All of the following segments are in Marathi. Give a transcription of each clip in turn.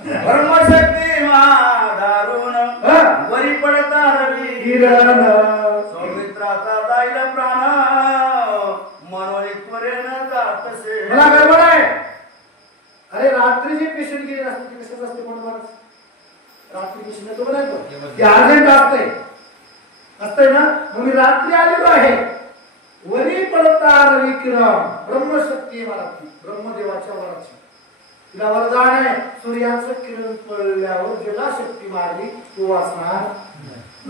ब्रह्मशक्ती दारुण वरी पडता रवी किरण सौमित्राचा जाईल प्राण मनोईश्वरेन जातसे. मला गडबड आहे. अरे रात्री जे पेशंट गेले असते ते कशाच असते कोण बरं रात्री पेशंट तो बनायचं ते अर्जंट असतंय ना. मग मी रात्री आलेलो आहे. वरी पडता रवी किरण ब्रह्मशक्ती मराठी ब्रह्मदेवाच्या वराची तिला वरदान आहे. सूर्याचं किरण पडल्यावर ज्याला शक्ती मारली तो वाचणार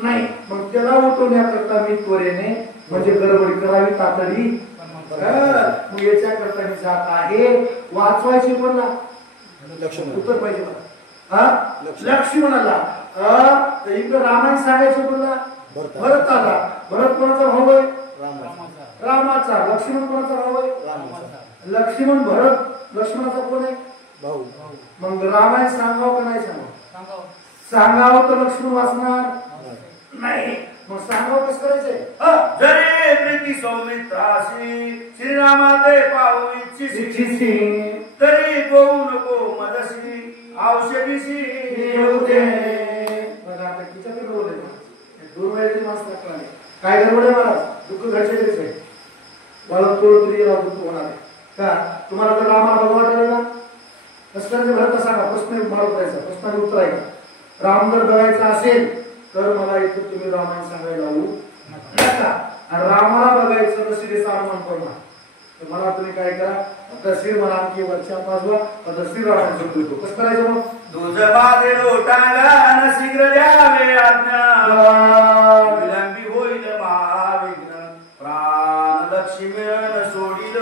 नाही. मग त्याला उठवण्याकरता मी त्वरेने म्हणजे गडबडी करावी तातडी मग याच्याकरता मी जात आहे. वाचवायचे कोणला उत्तर पाहिजे मला लक्ष्मणाला. इकडे रामायण सांगायचे कोणला भरताला. भरत कोणाचा भाऊ आहे रामाचा. लक्ष्मण कोणाचा भाऊ आहे लक्ष्मण. भरत लक्ष्मणाचा कोण आहे भाऊ. मग रामायण सांगावं का नाही सांगावं सांगावं तर लक्ष्मण वाचणार नाही. मग सांगावं कसं करायचंय. जरी प्रीती सौमित्राशी श्रीरामाते पाहू इच्छिसी तरी गोऊ नको मदशी औषधीशी येऊ दे. बघा आता किती गडबड आहे. दोन वेळेची माणसं लागणार काय गडबड आहे महाराज. दुःख घरचे घरीच आहे. मला तोड तरी दुःख होणार आहे का. तुम्हाला जर रामाला बघा वाटायला ना कसं करायचं भरत सांगा. प्रश्न मला उत्तरायचा प्रश्नाला उत्तर आहे का. राम जर बघायचा असेल तर मला इथं तुम्ही रामायण सांगायला लावू नका. आणि रामाला बघायचं तर श्री सामान पडणार तर मला तुम्ही काय करा आता श्रीमान आणखी वरच्या बाजूला आता श्रीरामायण सांगतो. कसं करायचं मग तुझ बाधे लोटांगा शीघ्र द्यावे आज्ञा विलंबी होईल महाविघ्न प्राण लक्ष्मण सोडील.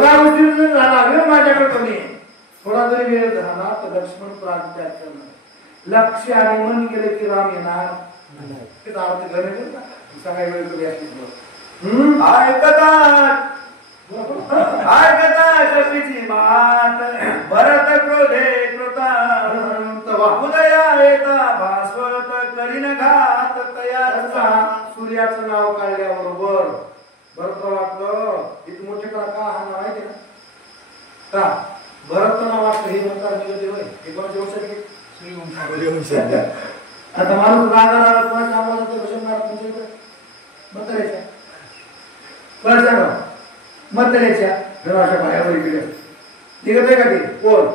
काय गोष्टी झाला वेळ माझ्याकडे कमी आहे. थोडा जरी वेळ झाला तर लक्ष्मण प्राण त्याग करणार. लक्ष आणि मन केलं की राम येणार सांगाय वेळ कमी असते. ऐकता कपीची मात भरत क्रोधे कृता उदया येता भास्वत करीन घात तयाचा. सूर्याचं नाव काढल्याबरोबर भरत वाटलं इथे मोठे का हा नाव आहे का भरत नाव वाटतं हे म्हणतात हे कोणाचे वंश आहे. आता माणूस रागा कोणाच्या आवाजात भजन मारत तुमच्या म्हाताऱ्याच्या कोणाच्या गाव म्हाताऱ्याच्या घराच्या बाहेर इकडे निघत आहे का ते कोण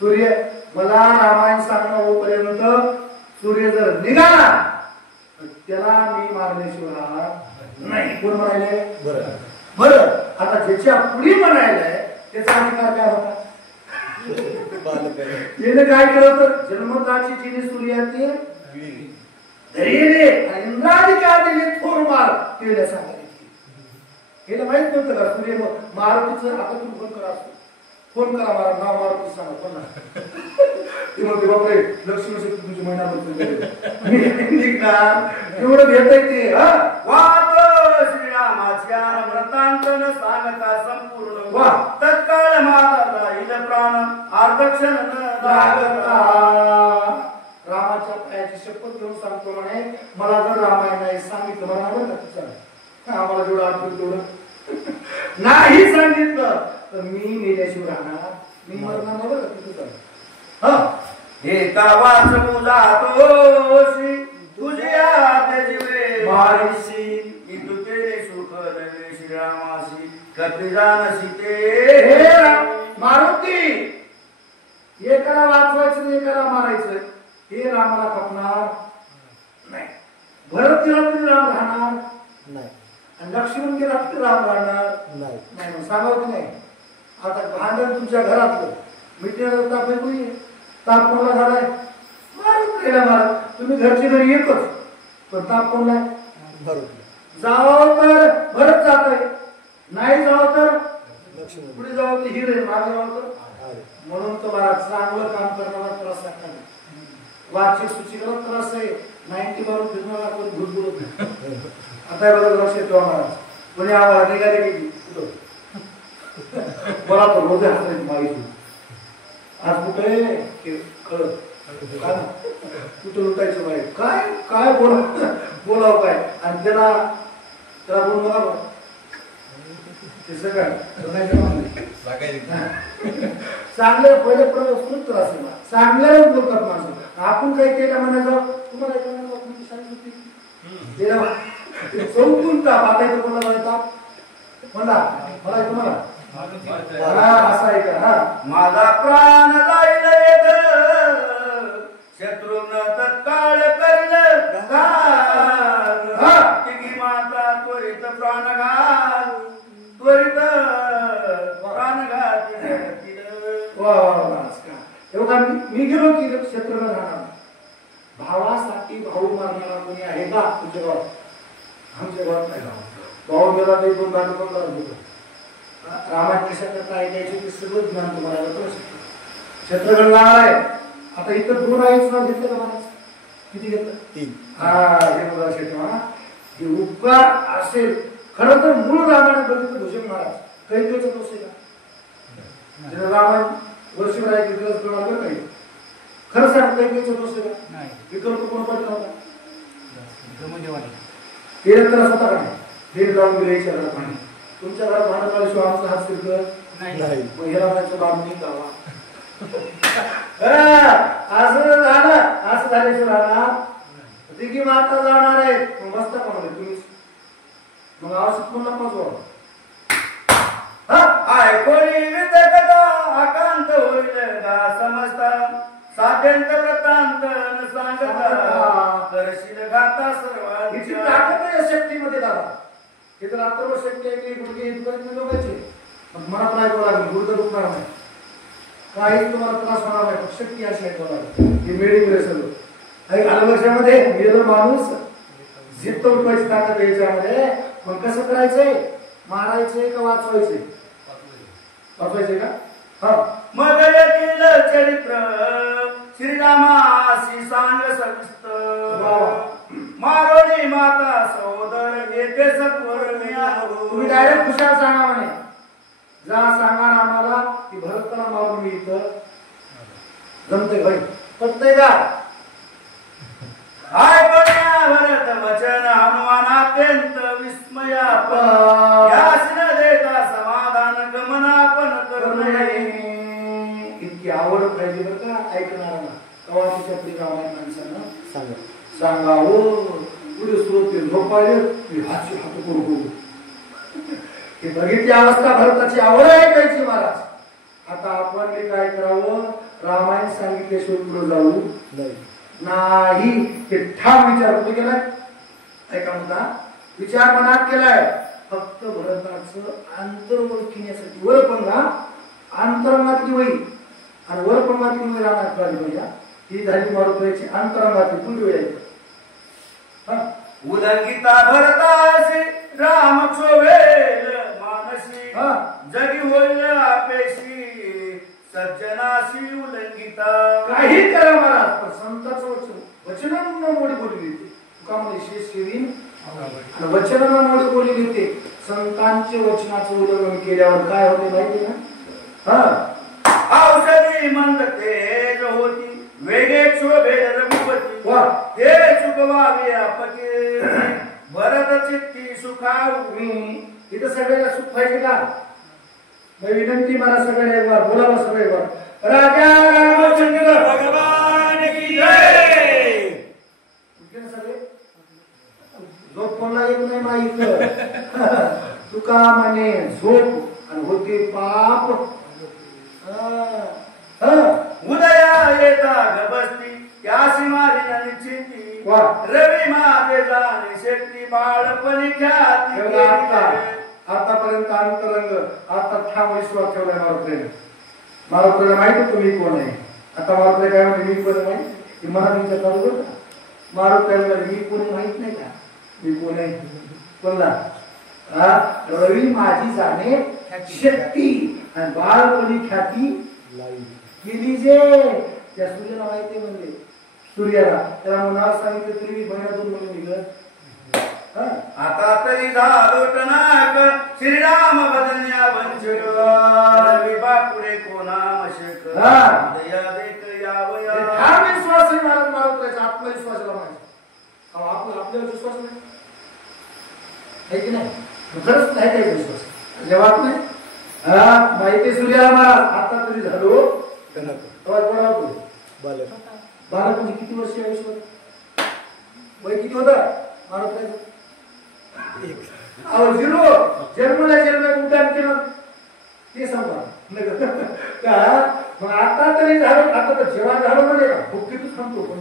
सूर्य. मला रामायण सांगणं होईपर्यंत सूर्य जर निघाला त्याला मी मारण्याशिवाय राहणार नाही. कोण म्हणायलंय बरं. आता ज्याच्या पुढे म्हणायलंय त्याचा अधिकार काय होता. येणे काय केलं तर जन्मताची जिने सूर्याचे इंद्राधिकार दिले थोर मार केल्या सांगायची हे माहित नव्हतं का. सूर्य मारुतीचं आता तुम्ही फोन करा मला नाव मारुती सांगा कोणा ते म्हणते बापरे लक्ष्मी शक्ती तुमची महिन्यामध्ये निघणार एवढं भेट आहे ते. श्रीरामाच्या व्रतांतन सांगता संपूर्ण तत्काळ माझा जाईल प्राण आर्दक्षण रामाच्या पायाची शपथ घेऊन सांगतो म्हणे मला जर रामायण नाही सांगितलं मला आम्हाला जेवढं आठवण तेवढं नाही सांगितलं तर मी मेल्याशिवाय राहणार मी मरणार नाही बरं तिथं. एका वाचू जातोशी तुझ्या जीवे मारिशी इतु केले सुख नवे श्रीरामाशी कधी जानशी ते मारुती. एकाला वाचवायचं एकाला मारायचं हे रामाला खपणार नाही. भरत गेला तरी राम राहणार नाही आणि लक्ष्मण गेला तरी राम राहणार नाही. सांगावं की नाही. आता भांडण तुमच्या घरातलं मिटण्याचा ताप आहे ताप कोणाला झालाय मारत गेला मारत. तुम्ही घरची घरी एकच पण ताप कोणला जावं तर भरत जात आहे नाही जावं तर पुढे जावं तर हिरे मागे जावं तर. म्हणून तुम्हाला चांगलं काम करणारा त्रास आहे वाचिक सुचिकला त्रास आहे 90 मारून फिरणारा कोण भूतभूत नाही. आता बरोबर लक्ष ठेवा महाराज. कोणी आम्हाला निघाले गेली मला तो रोज हाताची माहिती आज कुठे कळत कुठं लुटायचं माहिती काय काय बोलावं काय आणि त्याला बोलून बघा ते सगळं चांगले पहिले प्रस्तुत असेल चांगल्यावर बोलतात माणसं. आपण काही केलं म्हणायचं तुम्हाला तुमची शाळेत चौकून ताप आता इथं कोणाला ताप मला मला तुम्हाला असं आहे का. हा माझा प्राण जाईल येत शत्रून तत्काळ करील तिघी माता त्वरित प्राणघात त्वरित प्राणघात. एवढा मी गेलो की शत्रूला राहणार भावासाठी भाऊ मारणारा कोणी आहे का तुमच्या गावात. आमच्या गावात नाही. भाऊ गेला नाही दोन भाग दोन होतो. रामायण कशा करता ऐकायचे ते सगळं ज्ञान तुम्हाला शत्रुघ्न नाव आहे. आता इथं दोन आईच नाव घेतलं का महाराज किती घेतलं 3. हे बघा शेतवा हे उपकार असेल खरं तर मूळ रामायण बघितलं भुजंग महाराज काही त्याचा दोष आहे का. रामायण वर्षभर ऐकलं प्रमाण काही खरं सांग काही त्याचा दोष आहे का. विक्रम कोण पडला होता ते तर स्वतः का नाही हे जाऊन गेले पाणी तुमच्या घरात भांडण आल्याशिवाय आमचा हात फिरत नाही. महिलांचं बांधणी गावा असं झालं असं झाल्याशिवाय राहणार तिघी माता जाणार आहेत. मग बसता का म्हणजे तुम्ही मग आवश्यक कोणला पाचवा कोणी वितकता आकांत होईल गा समजता साध्यंत वृत्तांत न सांगता करशील गाता सर्व हिची ताकद आहे शक्तीमध्ये दादा. हे तर अथर्व शक्ती आहे की गुडघे इथपर्यंत लोकांचे मग मला पण ऐकावं लागेल गुडघे दुखणार नाही काही तुम्हाला त्रास होणार नाही. शक्ती अशी ऐकावं लागेल ही मेडिकल आहे सगळं. एक आलवर्षामध्ये गेलो माणूस जिद्द उठवायची ताकद याच्यामध्ये. मग कसं करायचंय मारायचंय का वाचवायचंय वाचवायचंय का. हा मग येथील चरित्र श्रीरामासी सांग सविस्तर मारोणी माता सहोदर येथे सत्वर तुम्ही डायरेक्ट खुशाल सांगा म्हणे जा सांगा आम्हाला की भरताला मारून मी इथं जमते भाई पटतंय का. हाय बन्या भरत वचन हनुमान अत्यंत विस्मयापन यास न देता समाधान गमनापन करुणे. इतकी आवड पाहिजे बरं का ऐकणारा कवा तिच्या आपली रामायण माणसांना सांगा सांगा हो पुढे स्रोत झोपाले हात करू करू हे बघितली अवस्था भरताची आवड आहे कायची महाराज. आता आपण काय करावं रामायण सांगितल्याशिवाय पुढे जाऊ नाही. हे ठाम विचार कुठे केलाय ऐका म्हणता विचार मनात केलाय. फक्त भरताचं अंतर ओळखण्यासाठी वर पण ना अंतरंगातली वही आणि वर पण माती वही रामायणात कळली पाहिजे. ही झाली मारुतीची अंतरंगातली पुढे वेळ आहे. उल्लंघिता भरतासी राम क्षोभेल मानसी जगी होईल अपेशी सज्जनाशी उल्लंघिता. काही करा महाराज पण संताचं वचनांना मोडी बोलली होती तुकामध्ये शेष शिरीन आणि वचनांना मोडी बोलली होते. संतांचे वचनाचं उल्लंघन केल्यावर काय होते माहिती ना. औषधी मंद तेज होती वेगे क्षोभेल रघुपती ते सुखवावे आपके भरत चित्ती सुखावी. इथं सगळ्याला सुख पाहिजे का. मी विनंती मला सगळ्या एक बार बोलावं सगळे बार राजा रामचंद्र भगवान की जय. सगळे झोप कोणाला येत नाही माहित तुका म्हणे झोप आणि होते पाप. उदया येता गबस्ती यासी मारी निश्चिती रवी माझे जाणे शक्ती बाळपणी ख्याती. आतापर्यंत अंतरंग आता ठाम विश्वास ठेवलाय मारुतीने. मारुतीला माहिती तुम्ही कोण आहे. आता मारुती काय म्हणते मी कोण माहिती मराठीच्या चालू का मारुतीला मी कोण माहित नाही का मी कोण आहे कोणला रवी माझी जाणे शक्ती आणि बाळपणी ख्याती केली जे त्या सूर्याला माहिती म्हणजे सूर्याला त्याला नाव सांगितलं तरी महिन्यातून म्हणून निघत. आता तरी झालो टनाक श्रीराम बदन्या वंशक रवी बापुडे कोणा मशक दया देत यावया. हा विश्वास आहे महाराज मारुतीचा आत्मविश्वासाला माहिती आपल्याला विश्वास नाही की नाही खरंच नाही काही विश्वास जेव्हा नाही माहिती सूर्याला महाराज आता तरी झालो बालक म्हणजे किती वर्ष आयुष्य वय किती होत महाराज झिरो जन्मला उड्डाण केलं ते सांगा मग आता तरी झालं आता तर जेव्हा झालं म्हणजे भुकीतच थांबतो पण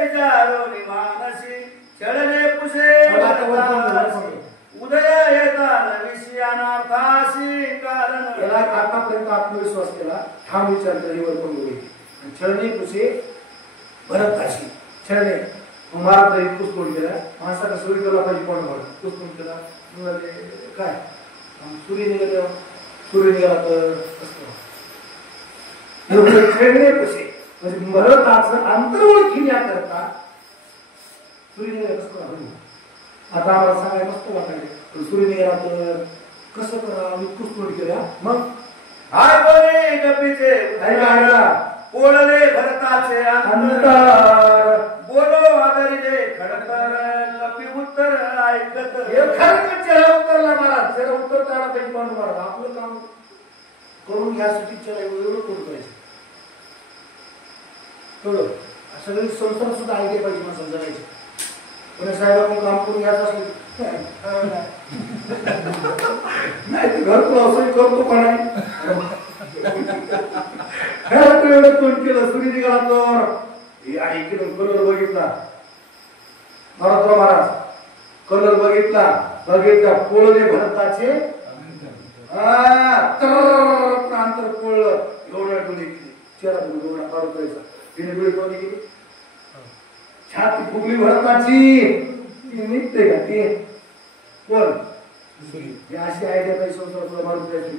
विचारो मानसी चढले पुसे उदय येतात विषयानार्थाशी कारण याला आतापर्यंत आत्मविश्वास केला ठाम विचार केला पण होईल छळणे पुसे भरताशी छळणे महाराज इतकंच तोड केला माणसाला सूर्य केला पाहिजे कोण म्हणून तोच तोड केला काय सूर्य निघाला तर छळणे पुसे म्हणजे भरताचं अंतर ओळखण्याकरता सूर्य निघाला कसं आता आम्हाला सांगायला मस्त वाटायला सूर्य निघाला तर कसं करा इतकंच तोड केला मग हाय बोले कपीचे बोलले भरताचे अंतर बोलो आदरिले खडतर कपी उत्तर ऐकत चेहरा उत्तरला महाराज चेहरा उत्तर त्याला पाहिजे पांडू महाराज आपलं काम करून घ्यासाठी चेहरा एवढं करून पाहिजे कळलं सगळी संसार सुद्धा आयडिया पाहिजे मला समजायचे कोणी साहेब काम करून घ्यायचं असेल नाही ते घर असंही करतो का नाही एवढं तोंड केलं सूर्य निघाला तर ऐकलं कलर बघितला महाराज कलर बघितला पोळले भरताचे अंतर पोळलं एवढ्या डोळे केली चेहरा एवढा काढायचा तिने डोळे कोणी केली छाती फुगली भरताची निघते का ते कोण अशी आयडिया पाहिजे संसार तुला मारून द्यायची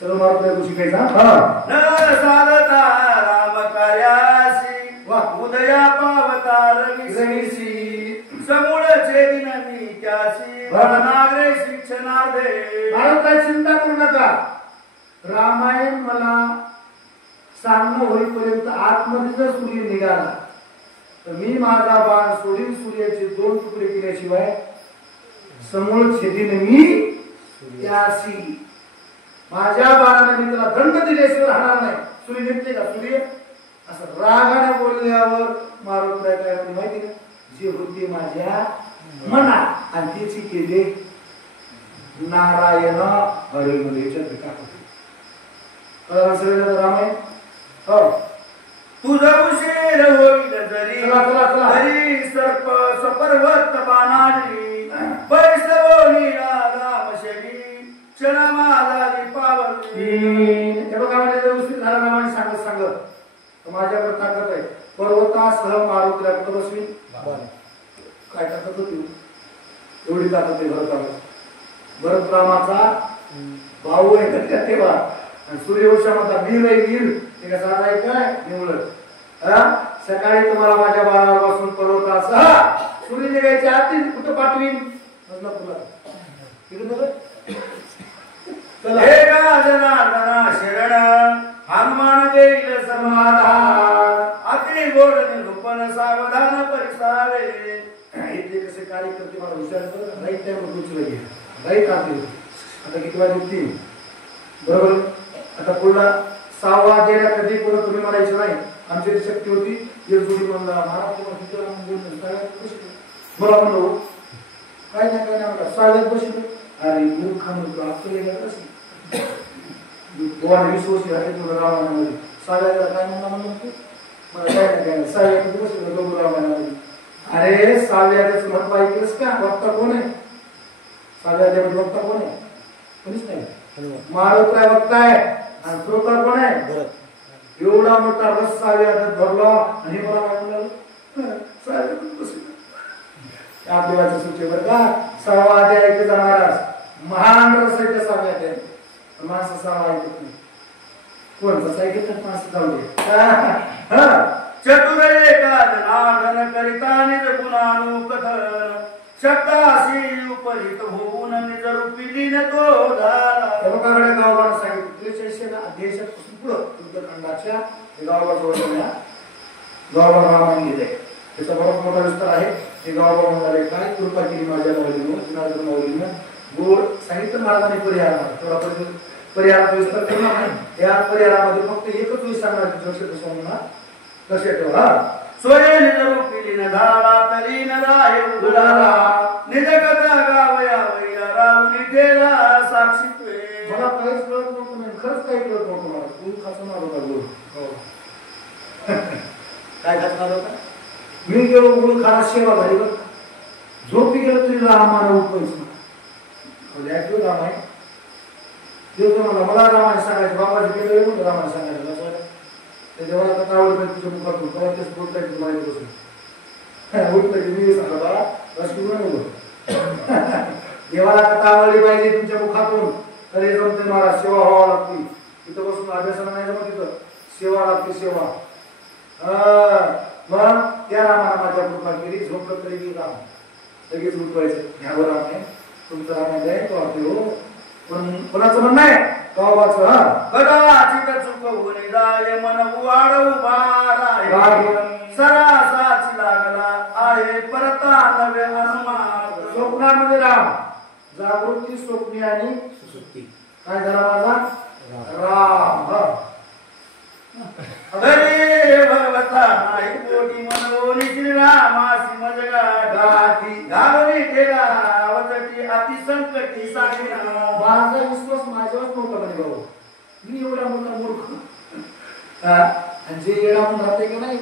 सर्व मारून द्यायला शिकायचा राम कार्यासी उदया पावतार समूळ छेदिन मी त्यासी नागरे शिक्षणार्धे मला काय चिंता करू नका रामायण मला सांगणं होईपर्यंत आतमध्ये जर सूर्य निघाला तर मी माझा बाण सोडीन सूर्याचे 2 तुकडे केल्याशिवाय समूळ छेदीने मी त्यासी माझ्या बाणाने मी त्याला दंड दिल्याशिवाय राहणार नाही सूर्य निघते का सूर्य असं रागाने बोलल्यावर मारून काय माहिती का जे होते माझ्या मनात आणि त्याची केले नारायण हरिमध्ये रामायण हो तुझा उशीर होईल जरी हरी सर्प सपर्वत बाणारी पैसवणी रामशरी क्षणमाला पावली हे बघा म्हणजे उशीर झाला रामायण सांगत माझ्याकडे ताकद आहे पर्वतासह मारुतीला कुठं बसवी काय ताकद होती एवढी ताकद आहे भरत रामाचा भाऊ आहे तेव्हा सूर्यवंशाचा वीर आहे वीर ते कसं आहे काय निवडत सकाळी तुम्हाला माझ्या बाणावर बसून पर्वतासह सूर्य निघायच्या आधी कुठं पाठवीन हे जनार्दना शरण हनुमान देईल समाधान अति गोड निरूपण सावधान परिसावे इथे कसे कार्यकर्ते मला विचार करत राईट टाइम राईट आता किती वाजले 3 बरोबर आता पुढला 6वा देण्या कधी कोण तुम्ही म्हणायचं नाही आमची शक्ती होती एक जोडी म्हणला महाराज मला म्हणलो काय नाही स्वागत बसलो अरे मूर्खांनो आपल्याला बोला 20 वर्ष झाले तुला रामायणामध्ये साव्याला काय म्हणला मला काय नाही साव्या किती बसलो रामायणामध्ये अरे साव्याचं महत्व ऐकलंस का वक्ता कोण आहे साव्याच्या वक्ता कोण आहे कोणीच नाही मारुतीला वक्ता आहे आणि श्रोता कोण आहे एवढा मोठा रस साव्यात भरला आणि मला वाटलं आपल्याला सुचे बरं का 6वा अध्याय ऐकता महाराज महान रस आहे त्या साव्यात आहे माणसं 6वा ऐकत नाही कोणता ऐकत नाही माणसं जाऊ दे चतुर एका जनार्दन करिता निज गुणानुकथन शक्तासी उपरित होऊन निज रूपी दिन तो झाला तेव्हा गावाला सांगितलं 43 अध्यायापासून पुढं उत्तरखंडाच्या गावाला गावाला रामायण लिहिलंय त्याचा बरोबर मोठा विस्तार आहे हे गावाला म्हणाले काय कृपा केली माझ्या माऊलीनं जनार्दन माऊलीनं गोड सांगितलं महाराजांनी परिहारामध्ये थोडा परिहाराचा विस्तार करणार नाही. या परिहारामध्ये फक्त एकच वेळी सांगणार की लक्षात स्वामींना लक्षात ठेवा. सोये निजरूपी न धाडा तरी न राहे उघडाला निजगता गावया वैया रावणी गेला साक्षी तुये. मला काहीच कळत नव्हतं नाही, खरंच काही कळत नव्हतं मला. तू खासणार होता गोड. काय खासणार होता? मी गेलो गुळ खाना सेवा झाली बघ. झोपी गेलो तरी रामाला उठवायचं. ऍक्टिव्ह राम आहे. देव म्हणला मला रामायण सांगायचं. बाबाजी गेलो येऊन रामायण सांगायचं. त्या देवाला कथा आवडत तुझ्या मुखातून तेव्हा तेच बोलता येईल तुम्हाला बसून उठलं की मी सांगा बाळा रसगुल्ला नको. देवाला कथा आवडली पाहिजे तुमच्या मुखातून तरी जमते महाराज. सेवा व्हावं लागते. तिथं बसून अभ्यासाला नाही जमत. तिथं सेवा लागते सेवा. मग त्या रामाला माझ्या कृपा केली. झोपलं तरी की राम लगेच उठवायचं. ह्यावर राम आहे तुमचं राम आहे तो आपले हो. पण कोणाचं म्हणणं आहे गावाचं कदाचित चुकवून जाय मन वाढ सरासाची लागला आहे परता नवे अनुमान. स्वप्नामध्ये राम जागृती स्वप्नी आणि सुसुप्ती. काय झाला माझा राम. हरे भगवता नाही कोटी मनोनी श्रीरामासी मजगाठी घालून ठेला अवचटी अतिसंकटी साधी. माझा विश्वास माझ्यावर नव्हता म्हणे भाऊ. मी एवढा मोठा मूर्ख आणि जे येडा म्हणून राहते की नाही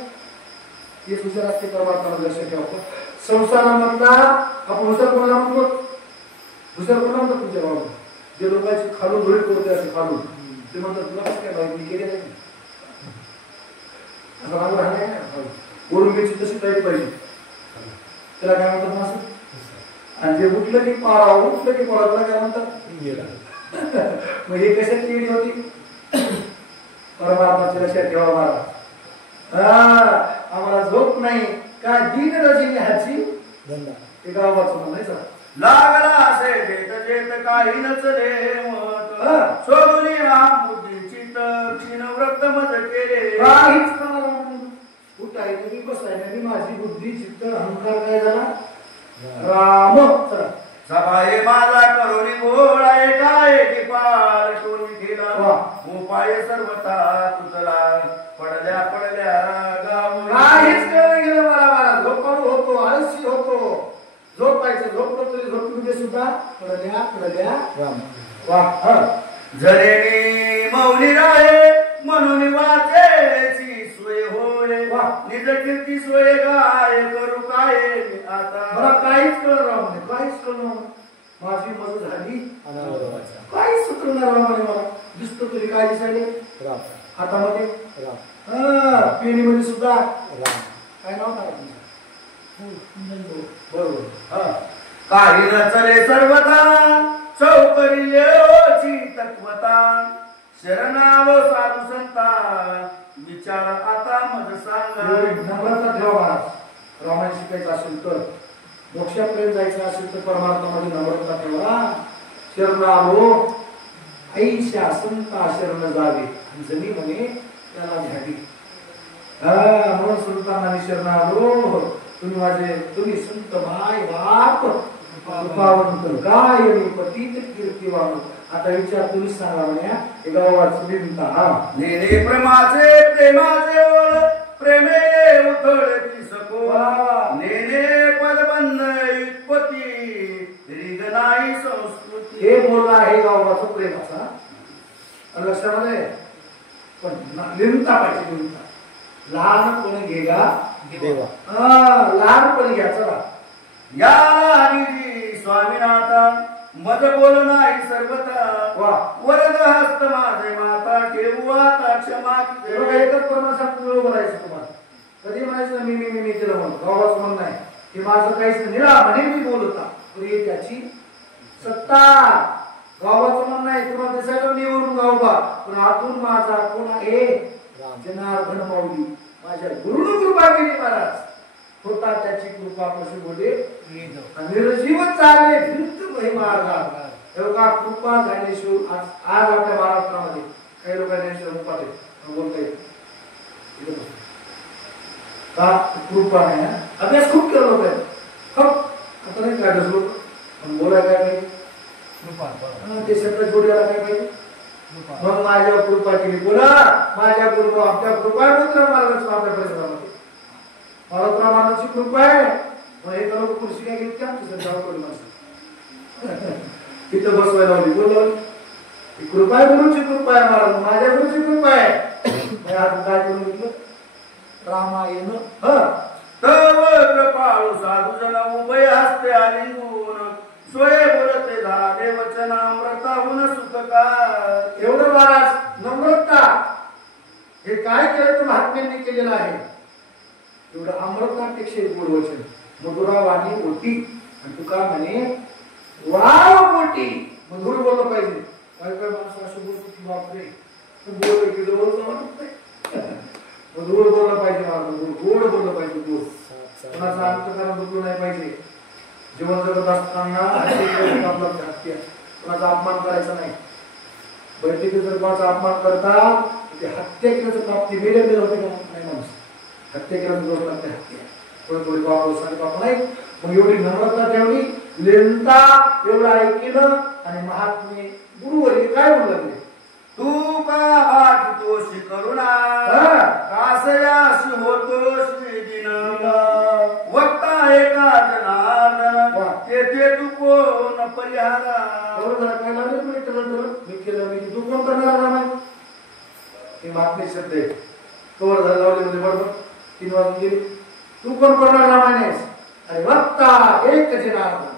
ते हुशार असते. परमात्मा लक्षात ठेवा. संसारामधला आपण हुशार कोणाला म्हणतो? हुशार कोणाला म्हणतात तुमच्या भाऊ? जे लोकांची खालून धुळी करते असे खालून ते म्हणतात तुला कसं काय भाई मी केले नाही. असं मागं राहणार नाही. वरून घ्यायची तशी तयारी पाहिजे. त्याला काय म्हणतात असं. आणि जे उठलं की पारा उठलं की पारा त्याला काय म्हणतात. मग हे कशात केली होती? परमात्माची लक्षात ठेवा महाराज. आम्हाला झोप नाही का दिन रजनी ह्याची धंदा. हे गावाचं म्हणायचं लागला असे जेत जेत काही नचले मत सोडून राम बुद्धीची क्षीण व्रत मज केले. काहीच करायला उठायचं मी बसायला मी माझी बुद्धी चित्त अहंकार काय झाला राम. सभाये माझा करुणी गोळा काय पाल टोनी केला उपाय सर्वता तुझला पडल्या पडल्या गाव. काहीच कळलं गेलं मला. मला झोपाळू होतो आळशी होतो. झोपायचं झोपलं तरी झोपमध्ये सुद्धा पडल्या पडल्या राम. वा झरे मौनी राहे म्हणून वाचेची सोय होय निज कीर्ती सोय गाय करू काय आता. मला काहीच कळलं राम नाही. काहीच कळलं. माझी मदत झाली काहीच सुचणार रामाने. मला दिसतो तरी काय दिसायले राम. हातामध्ये राम. पेनीमध्ये सुद्धा राम. काय नाव काय बरोबर. काही रचले सर्वथा चौकरी तत्वता शरणालो साधू संता विचार आता मज सांगा. नम्रता ठेवा महाराज. रामायण शिकायचं असेल तर मोक्षापर्यंत जायचं असेल तर परमात्मामध्ये नम्रता ठेवा. शरणालो ऐशा संता शरण जावे आणि जमी म्हणे त्याला घ्यावी. म्हणून संतांना शरणालो तुम्ही माझे तुम्ही संत माय बाप कृपावंत गायनी पतित कीर्तिवान. आता विचार तुम्ही सांगा म्हण्या हे गावाचं बिनता नेने प्रेमाचे प्रेमाचे ओळ प्रेमे उथळती सको नेने पदबंध उत्पत्ती रिगनाई संस्कृती. हे बोलणं आहे गावाचं प्रेमाचा. लक्षामध्ये पण लिमता पाहिजे. लिमता लहानपणे घेगा देवा. लहानपणे घ्या. चला या स्वामीनाथा मज बोल नाही सर्वता वरद हस्त माझे माता ठेवू आता क्षमा. एकच परमासाठी बोलायचं तुम्हाला. कधी म्हणायचं मी मी मी केलं म्हणून गावाचं म्हणणं नाही की माझं काहीच निळा म्हणे मी बोलता तरी त्याची सत्ता. गावाचं म्हणणं आहे तुम्हाला दिसायला मी वरून गावबा पण आतून माझा कोण आहे जनार्दन माऊली. माझ्या गुरुनं कृपा केली महाराज. होता त्याची कृपा कशी बोले निर्जीव चालले भिंत महिमा. एवढा कृपा झाल्याशिवाय आज आपल्या महाराष्ट्रामध्ये काही लोकांनी बोलता येत का कृपा नाही. अभ्यास खूप केला लोक आता नाही काय लोक पण बोलाय काय नाही. ते शब्द जोडीला काय पाहिजे मग माझ्या कृपा केली पुन्हा माझ्या गुरु आमच्या कृपा पुत्र महाराज आपल्या परिसरामध्ये महाराज महाराजांची कृपा आहे मग हे तर लोक खुर्शी काय घेतली आमची सध्या माणसं तिथं बसवायला लावली बोलवली ही कृपा आहे गुरुची कृपा आहे महाराज माझ्या गुरुची कृपा आहे आपण काय करून घेतलं रामायण तव कृपाळू साधू जन उभय हस्ते आलिंगून सोय बोलते झाले वचनामृताहून सुखकार एवढं महाराज नम्रता हे काय केलं तर महात्म्यांनी केलेलं आहे एवढं अमृतापेक्षा गोड वचन मधुरा वाणी मोठी आणि तुका म्हणे वाव मोठी मधुर बोललं पाहिजे काय काय माणसं असं बोलतो की बापरे तू बोल की बोलतो मधुर बोललं पाहिजे मला गोड बोललं पाहिजे गोड कोणाचा अंतकरण दुखलं नाही पाहिजे जीवन जगत असताना कोणाचा अपमान करायचा नाही बैठकीत जर कोणाचा अपमान करता ते हत्या केल्याचं प्राप्ती मेले होते का नाही माणूस हत्या केल्याचं दोष लागते हत्या थोडी थोडी बाबा नाही मग एवढी नम्रता ठेवली लेनता एवढं ऐकलं आणि महात्मे गुरुवरी काय बोलू लागले तू का भाटितोषी करुणा कासयाशी होतोषी दिन वक्ता एका जनार्दन तेथे तू कोण परिहारा काय लागले मी केलं मी तू कोण करणार रामायण हे महात्मे शब्द आहे कवर झाला लावले म्हणजे बरोबर 3 वाजून गेली तू कोण करणार रामायण अरे वक्ता एक जनार्दन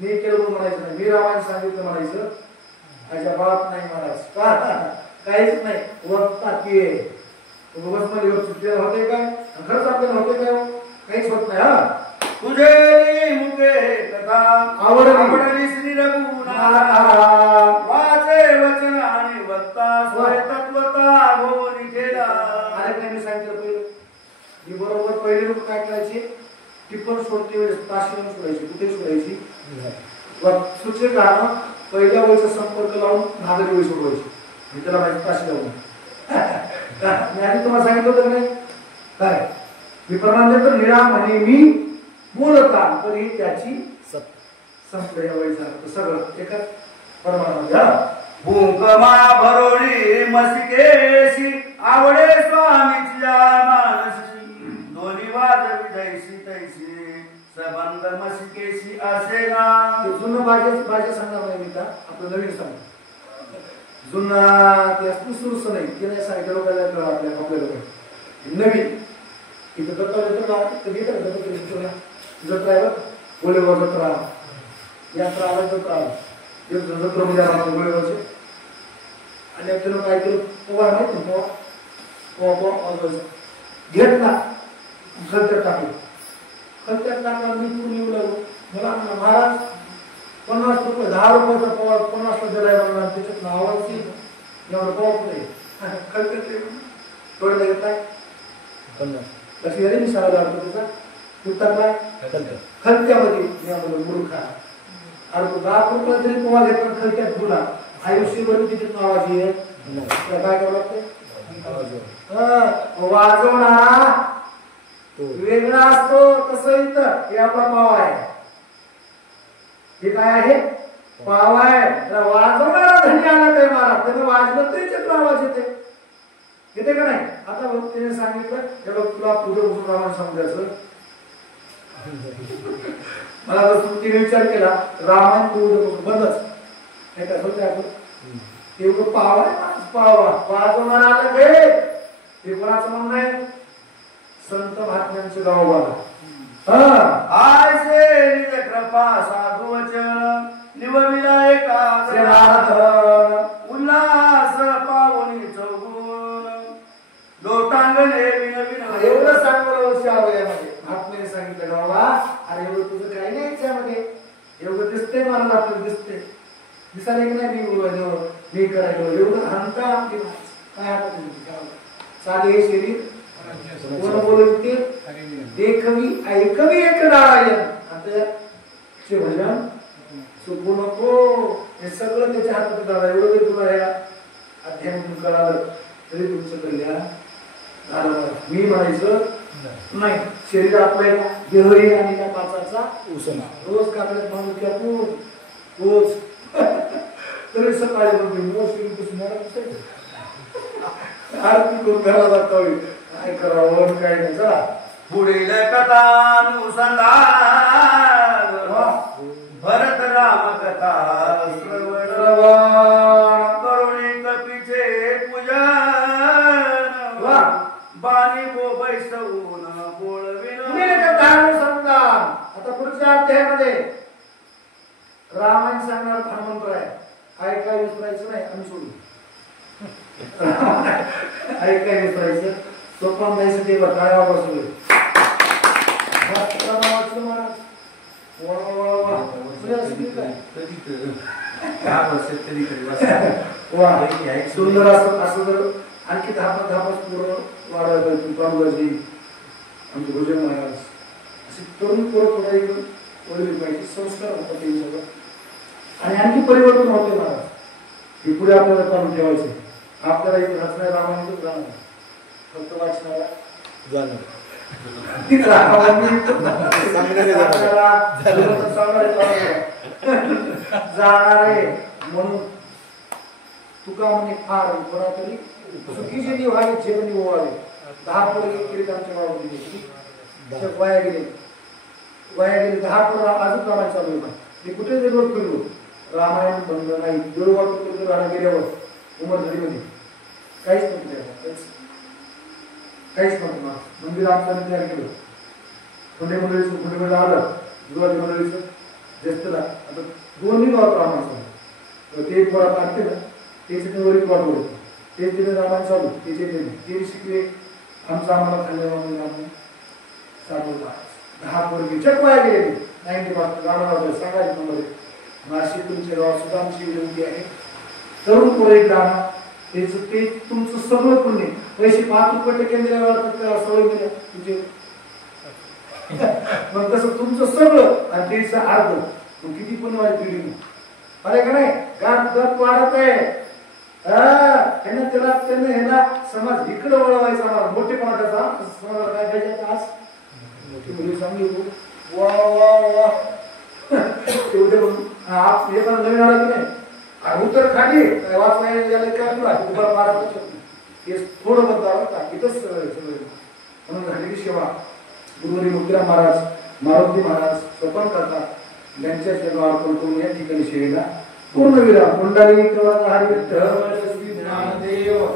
मी केलं म्हणायचं नाही मी रामायण सांगितलं म्हणायचं अजिबात नाही महाराज काहीच नाही वक्ता की बस मध्ये होते काय खरंच आपल्याला होते काय काहीच होत नाही हा तुझे मुखे कथा आवडली श्री रघुनाथा वाचे वचन आणि वक्ता स्वय तत्वता भोवनी केला अरे काय मी सांगितलं पहिलं मी बरोबर पहिले लोक काय करायचे टिप्पण सोडते वेळेस ताशी सोडायची कुठे सोडायची सुचे गाणं पहिल्या वेळेचा संपर्क लावून नागरी वेळ सोडवायची मी त्याला माहिती ताशी लावून मी आधी तुम्हाला सांगितलं होतं नाही काय मी प्रमाण देतो निळा म्हणे मी बोलता तरी त्याची संपल्या वेळेचा सगळं एकाच प्रमाणामध्ये भूकमा भरोळी मसिकेशी आवडे स्वामीच्या मानसी दोन्ही वाजवी जैसी तैसी सबंध मसिकेशी असे ना जुनं बाजे सांगणार नाही मी का आपलं नवीन सांग जुना ते असतं सुरूच नाही ते नाही सांगितलं लोकांना आपल्याला नवीन इथं जत्रा आहे गोळेगाव जत्रा यात्रा आला जत्रा आला जत्रा मध्ये आला गोळेगावचे आणि आपल्याला काय केलं पोवा माहिती पोवा घेतला खलत्यात टाकलं खलत्यात टाकला मी तू येऊ लागलो मला महाराज 50 रुपये 10 रुपयाचा पोवा 50 दिलाय म्हणला त्याच्यात नावाची एवढं पोवा नाही खलत्यात थोडं लागत काय 50 कशी झाली मी शाळेला आलो त्याचा उत्तर काय खलत्यामध्ये मी आम्हाला मूर्खा अरे तू 10 रुपये तरी पोवा घेतला खलत्यात गुन्हा आयुष्यभर तिथे नावाची आहे काय करावं लागते वाजवणारा वेगळा असतो तसं इथं हे आपला पाव आहे हे काय आहे पाव आहे वाजवणारा धनी आला ते महाराज त्यानं वाजलं तरी चित्र आवाज येते का नाही आता तिने सांगितलं हे बघ तुला पुढे बसून रामायण समजायचं मला जर तिने विचार केला रामायण पुढे बसून बंदच हे काय होतं आपण एवढं पाव आहे पावा वाजवणारा आला घे हे कोणाचं म्हणणं आहे संत महात्म्यांचं गाव बघा आयसे कृपा साधू वचन निवविला एका उल्हास पावनी चौगुण लोटांगणे विनविन एवढं सांगलं वर्षावयामध्ये महात्म्याने सांगितलं गावा अरे एवढं तुझं काही नाही याच्यामध्ये एवढं दिसते मला आपल्याला दिसते दिसायला की नाही मी बोलवायचं मी करायला एवढं हंता आपली काय हातात साधे शरीर कोण बोलते देखवी ऐकवी एक नारायण आता चे भजन चुकू नको हे सगळं त्याच्या हातात दादा एवढं तुला या अध्यात्म कळालं तरी तुमचं कल्याण झालं मी म्हणायचं नाही शरीर आपल्याला देहरी आणि त्या पाचाचा उसना रोज काकड्यात म्हणून की आपण तोच तरी सकाळी मोशी आरती करून घराला जाता काय करावं काय नाही. चला पुढील कथानुसंधान भरत राम कथा श्रवण करुणी कपीचे पूजन बाणी गो बैसवून बोलविन. आता पुढच्या अध्यायामध्ये रामायण सांगणार हनुमंतराय. काय विसरायचं नाही आम्ही सोडू. काय विसरायचं सोपा द्यायचं ते काय बसवलं सुंदर असं जर आणखी 10 पूर्ण वाढवायचं. आमचे भोजन महाराज असे तरुण पुढे वडील पाहिजे संस्कार होतात ते सगळं. आणि आणखी परिवर्तन होते महाराज. हे पुढे आपल्याला चालू ठेवायचे. आपल्याला इथे हसण्या रामायणच जाणार फक्त वाचणारा जाणार जाणारे म्हणून तुका म्हणे फार कोणा तरी चुकीचे निव्हावे जेव निववावे. 10 पोरं केली आमच्या गावामध्ये वाया गेले 10 पोरं अजून कामाला चालू आहे. मी कुठे जर रोज फिरलो रामायण बंद नाही. दुर्वाक्य राहणं गेल्यावर उमरझडीमध्ये काहीच नव्हतं. काहीच नव्हतं. मंदिर आमचं तयार केलं. पुणे मंडळीचं आलं जुवाजी मंडळीचं जास्तला आता 2 गावात रामायण चालू. ते पोरात आणते ना त्याचे वरील वाटवलं ते तिने रामायण चालू ते शिकले. आमचं आम्हाला खाल्ल्यामुळे साठवला 10 पोरगी चक वाया गेले. 90% रामायण सांगायचं नंबर नाशिक तुमच्या गावात सुद्धा आमची विनंती आहे. तरुण पोरं एक राहणार ते तुमचं सगळं पुण्य. पैसे 5 रुपये केंद्रावर सवय दिल्या तुझे मग तसं तुमचं सगळं आणि त्याचं अर्ध मग किती पुण्यवाली पिढी अरे का नाही. गात वाढत आहे. त्यांना ह्याला समाज इकडे वळवायचा आम्हाला मोठेपणा त्याचा समाजाला काय पाहिजे आज मोठी मुली चांगली वा वा वा तेवढे नवीन आला की नाही उत्तर खाली वाचवायला काय उभा मारा थोडं बदलावं का इथंच म्हणून झालेली सेवा गुरुवारी मुक्तीराम महाराज मारुती महाराज स्वपन करतात. यांच्या सेवा अर्पण करून या ठिकाणी सेवेला पूर्ण विराम. पुंडलिक हरी विठ्ठल ज्ञानदेव